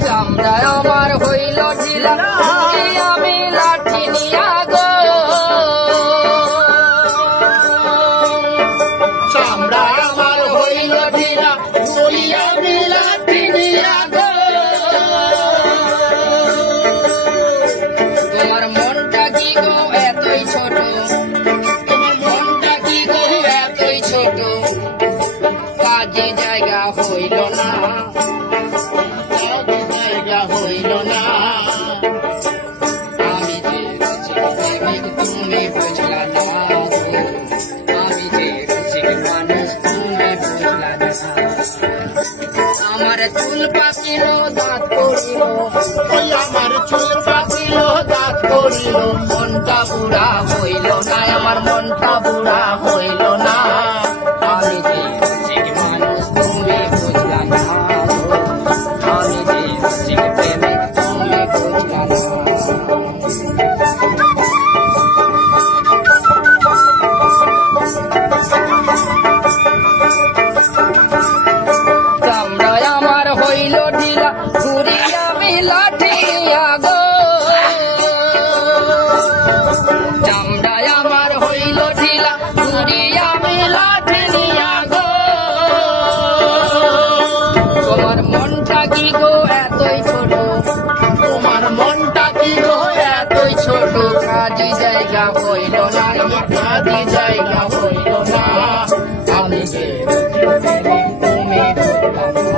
চামড়ায় আমার হইল ঢিলা আমি লাঠি নিয়া গো চামড়ায় আমার হইল ঢিলা আমি লাঠি নিয়া গো তোমার মনটা কি গো এতই ছোট তোমার মনটা কি গো এতই ছোট কাজে জায়গা হইল না হইল না আমি যে রসিক তুমি বুঝলা না আমি যে রসিক মানুষ তুমি বুঝলা না আমার চুল পাকিল দাঁত করিল আমার চুল পাকিল দাঁত করিল মনটা বুড়া হইল না আমার মনটা বুড়া হইল না আমি যে রসিক মানুষ তুমি বুঝলা না আমি যে রসিক প্রেমিক তুমি বুঝলা না চামড়ায় আমার হইল ঢিলা ঘুরি আমি লাঠি নিয়া গো চামড়ায় আমার হইল ঢিলা ঘুরি আমি লাঠি নিয়া গো তোমার মনটা কি গো এতই ছোট তোমার মনটা কি গো এতই ছোট কাজী জায়গা হইল না কাজী জায়গা হইল না আমি যে তুমি বুঝলা না